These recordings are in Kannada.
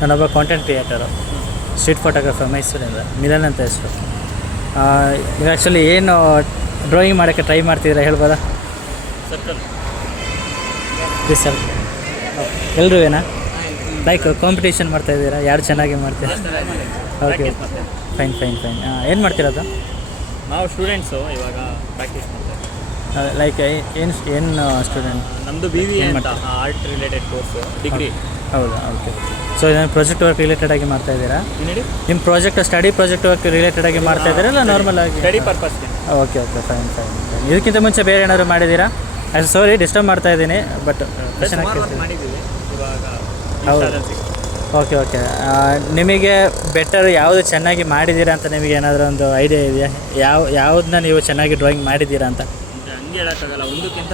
ನಾನೊಬ್ಬ ಕಾಂಟೆಂಟ್ ಕ್ರಿಯೇಟರು, ಸ್ಟ್ರೀಟ್ ಫೋಟೋಗ್ರಾಫರ್, ಮೈಸೂರಿಂದ. ಮಿಲನ್ ಅಂತ ಹೆಸರು. ನೀವು ಆ್ಯಕ್ಚುಲಿ ಏನು ಡ್ರಾಯಿಂಗ್ ಮಾಡೋಕ್ಕೆ ಟ್ರೈ ಮಾಡ್ತಿದ್ದೀರಾ ಹೇಳ್ಬೋದಾ? ಸರ್ಕಲ್ ಸರ್ ಎಲ್ಲರೂ ಏನಾ ಲೈಕ್ ಕಾಂಪಿಟೇಷನ್ ಮಾಡ್ತಾಯಿದ್ದೀರಾ? ಯಾರು ಚೆನ್ನಾಗಿ ಮಾಡ್ತೀರಾ? Okay, fine. ಏನು ಮಾಡ್ತಿರೋದು? ನಾವು ಸ್ಟೂಡೆಂಟ್ಸು ಇವಾಗ ಪ್ರಾಕ್ಟೀಸ್ ಮಾಡ್ತೀವಿ. ಲೈಕ್ ಏನು ಸ್ಟೂಡೆಂಟ್? ನಮ್ಮದು BBA ಅಂತ ಆರ್ಟ್ ರಿಲೇಟೆಡ್ ಕೋರ್ಸು, ಡಿಗ್ರಿ. ಹೌದಾ? ಓಕೆ. ಸೊ ಇದನ್ನು ಪ್ರಾಜೆಕ್ಟ್ ವರ್ಕ್ ರಿಲೇಟೆಡ್ ಆಗಿ ಮಾಡ್ತಾ ಇದ್ದೀರಾ? ಏನೇಳಿ? ನಿಮ್ಮ ಸ್ಟಡಿ ಪ್ರಾಜೆಕ್ಟ್ ವರ್ಕ್ ರಿಲೇಟೆಡ್ ಆಗಿ ಮಾಡ್ತಾ ಇದ್ದೀರಾ ಇಲ್ಲ ನಾರ್ಮಲ್ ಆಗಿ? ಸ್ಟಡಿ ಪರ್ಪಸ್ಗೆ. Okay, fine. ಇದಕ್ಕಿಂತ ಮುಂಚೆ ಬೇರೆ ಏನಾದರೂ ಮಾಡಿದ್ದೀರಾ? ಸಾರಿ ಡಿಸ್ಟರ್ಬ್ ಮಾಡ್ತಾ ಇದ್ದೀನಿ, ಬಟ್ ಮಾಡಿದ್ದೀವಿ ಇವಾಗ. ಹೌದು. ಓಕೆ. ನಿಮಗೆ ಬೆಟರ್ ಯಾವುದು ಚೆನ್ನಾಗಿ ಮಾಡಿದ್ದೀರಾ ಅಂತ ನಿಮಗೆ ಏನಾದರೂ ಒಂದು ಐಡಿಯಾ ಇದೆಯಾ? ಯಾವುದನ್ನ ನೀವು ಚೆನ್ನಾಗಿ ಡ್ರಾಯಿಂಗ್ ಮಾಡಿದ್ದೀರಾ ಅಂತ? ಹಂಗೆ ಹೇಳೋಕ್ಕಾಗಲ್ಲ, ಒಂದಕ್ಕಿಂತ.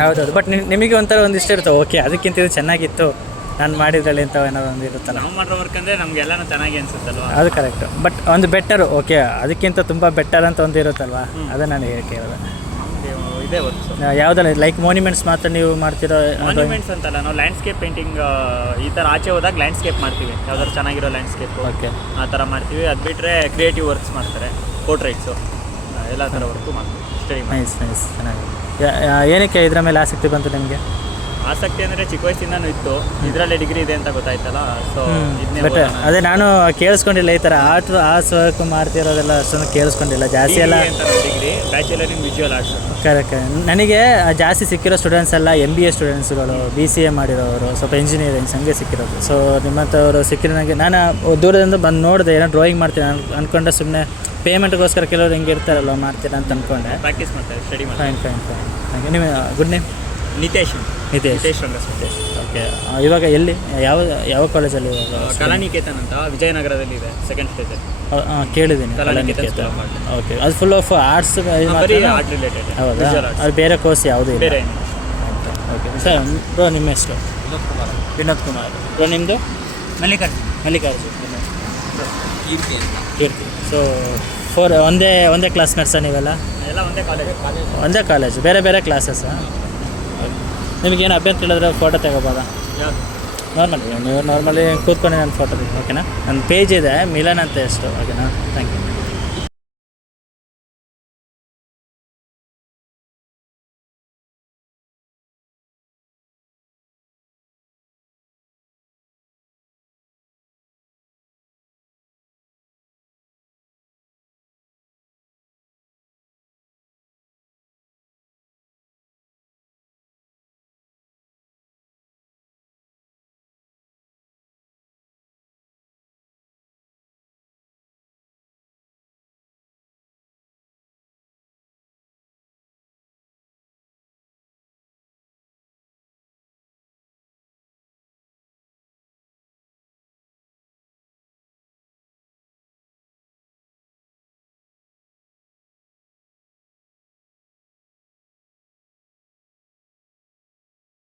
ಹೌದೌದು, ಬಟ್ ನಿಮಗೆ ಒಂಥರ ಒಂದಿಷ್ಟು ಇರುತ್ತೆ, ಓಕೆ ಅದಕ್ಕಿಂತ ಇದು ಚೆನ್ನಾಗಿತ್ತು ನಾನು ಮಾಡಿದ್ರಲ್ಲಿ ಅಂತ ಏನಾದ್ರು ಒಂದು ಇರುತ್ತಲ್ಲ. ನಾವು ಮಾಡೋ ವರ್ಕ್ ಅಂದರೆ ನಮಗೆಲ್ಲನೂ ಚೆನ್ನಾಗಿ ಅನಿಸುತ್ತಲ್ವ? ಅದು ಕರೆಕ್ಟು, ಬಟ್ ಒಂದು ಬೆಟರು, ಓಕೆ ಅದಕ್ಕಿಂತ ತುಂಬ ಬೆಟರ್ ಅಂತ ಒಂದು ಇರುತ್ತಲ್ವ, ಅದನ್ನು ನಾನು ಕೇಳೋದು. ಇದೇ ವರ್ಕ್ಸ್ ಯಾವುದಲ್ಲ ಲೈಕ್ ಮಾನ್ಯುಮೆಂಟ್ಸ್ ಮಾತ್ರ ನೀವು ಮಾಡ್ತಿರೋ? ಮಾನ್ಯುಮೆಂಟ್ಸ್ ಅಂತಲ್ಲ, ನಾವು ಲ್ಯಾಂಡ್ಸ್ಕೇಪ್ ಪೇಂಟಿಂಗ್ ಈ ಥರ ಆಚೆ ಹೋದಾಗ ಲ್ಯಾಂಡ್ಸ್ಕೇಪ್ ಮಾಡ್ತೀವಿ, ಯಾವ್ದಾದ್ರು ಚೆನ್ನಾಗಿರೋ ಲ್ಯಾಂಡ್ಸ್ಕೇಪ್. ಓಕೆ, ಆ ಥರ ಮಾಡ್ತೀವಿ. ಅದು ಬಿಟ್ಟರೆ ಕ್ರಿಯೇಟಿವ್ ವರ್ಕ್ಸ್ ಮಾಡ್ತಾರೆ, ಪೋರ್ಟ್ರೈಟ್ಸು, ಎಲ್ಲ ಥರ ವರ್ಕು ಮಾಡ್ತೀವಿ. ಸ್ಟಡಿ ನೈಸ್ ಚೆನ್ನಾಗಿ. ಏನಕ್ಕೆ ಇದರ ಮೇಲೆ ಆಸಕ್ತಿ ಬಂತು ನಿಮಗೆ? ಆಸಕ್ತಿ ಅಂದರೆ ಚಿಕ್ಕ ವಯಸ್ಸಿಂದನೂ ಇತ್ತು, ಇದರಲ್ಲೇ ಡಿಗ್ರಿ ಇದೆ ಅಂತ ಗೊತ್ತಾಯ್ತಲ್ಲ, ಸೊ ಬಟ್ ಅದೇ ನಾನು ಕೇಳಿಸ್ಕೊಂಡಿಲ್ಲ ಈ ಥರ ಆರ್ಟ್ಸ್ ವರ್ಕ್ ಮಾಡ್ತಿರೋದೆಲ್ಲ ಅಷ್ಟೊಂದು ಕೇಳಿಸ್ಕೊಂಡಿಲ್ಲ ಜಾಸ್ತಿ ಎಲ್ಲ. Degree bachelor in visual arts. Correct. ನನಗೆ ಜಾಸ್ತಿ ಸಿಕ್ಕಿರೋ ಸ್ಟೂಡೆಂಟ್ಸ್ ಎಲ್ಲ MBA ಸ್ಟೂಡೆಂಟ್ಸ್ಗಳು, BCA ಮಾಡಿರೋರು, ಸ್ವಲ್ಪ ಇಂಜಿನಿಯರಿಂಗ್ಸ್ ಹಂಗೆ ಸಿಕ್ಕಿರೋದು. ಸೊ ನಿಮ್ಮಂಥವ್ರು ಸಿಕ್ಕಿರೋ ನನಗೆ, ನಾನು ದೂರದಿಂದ ಬಂದು ನೋಡಿದೆ, ಏನೋ ಡ್ರಾಯಿಂಗ್ ಮಾಡ್ತೀನಿ ಅಂದ್ಕೊಂಡೆ, ಸುಮ್ಮನೆ ಪೇಮೆಂಟ್ಗೋಸ್ಕರ ಕೆಲವರು ಹೆಂಗೆ ಇರ್ತಾರಲ್ಲ ಮಾಡ್ತೀರಾ ಅಂತ ಅಂದ್ಕೊಂಡೆ. ಪ್ರಾಕ್ಟೀಸ್ ಮಾಡ್ತಾರೆ, ಸ್ಟಡಿ ಫೈನ್. ಹಾಗೆ ನಿಮ್ಮ good name? Nitesh Rangaswamy. Okay. ಇವಾಗ ಎಲ್ಲಿ ಯಾವ ಕಾಲೇಜಲ್ಲಿ ಇವಾಗ? ಕಲಾನಿಕೇತನ್ ಅಂತ ವಿಜಯನಗರದಲ್ಲಿ ಇದೆ, ಸೆಕೆಂಡ್ ಸ್ಟೇಜಲ್ಲಿ. ಕೇಳಿದ್ದೀನಿ ಕಲಾನಿಕೇತನ್. ಓಕೆ, ಅದು full of arts art related. ಹೌದಾ? ಅದು ಬೇರೆ ಕೋರ್ಸ್ ಯಾವುದೂ ಇಲ್ಲ? ಬೇರೆ. Okay sir. ಬ್ರೋ ನಿಮ್ಮ ಹೆಸರು? ವಿನೋದ್ ಕುಮಾರ್. ಬ್ರೋ ನಿಮ್ಮದು? ಮಲ್ಲಿಕಾರ್ಜುನ್. ಕೀರ್ತಿ. ಸೊ ಒಂದೇ ಕ್ಲಾಸ್ಮೇಟ್ಸಾ ನೀವೆಲ್ಲ? ಎಲ್ಲ ಒಂದೇ ಕಾಲೇಜು, ಬೇರೆ ಕ್ಲಾಸಸ್ಸಾ? ನಿಮಗೇನು ಅಭ್ಯಂತರ ಹೇಳಿದ್ರೆ ಫೋಟೋ ತಗೋಬೋದಾ? ನಾರ್ಮಲಿ ಕೂತ್ಕೊಂಡು ನಾನು ಫೋಟೋ ಓಕೆನಾ? ನನ್ನ ಪೇಜ್ ಇದೆ ಮಿಲನ್ ಅಂತ ಹೆಸರು, ಓಕೆನಾ? Thank you.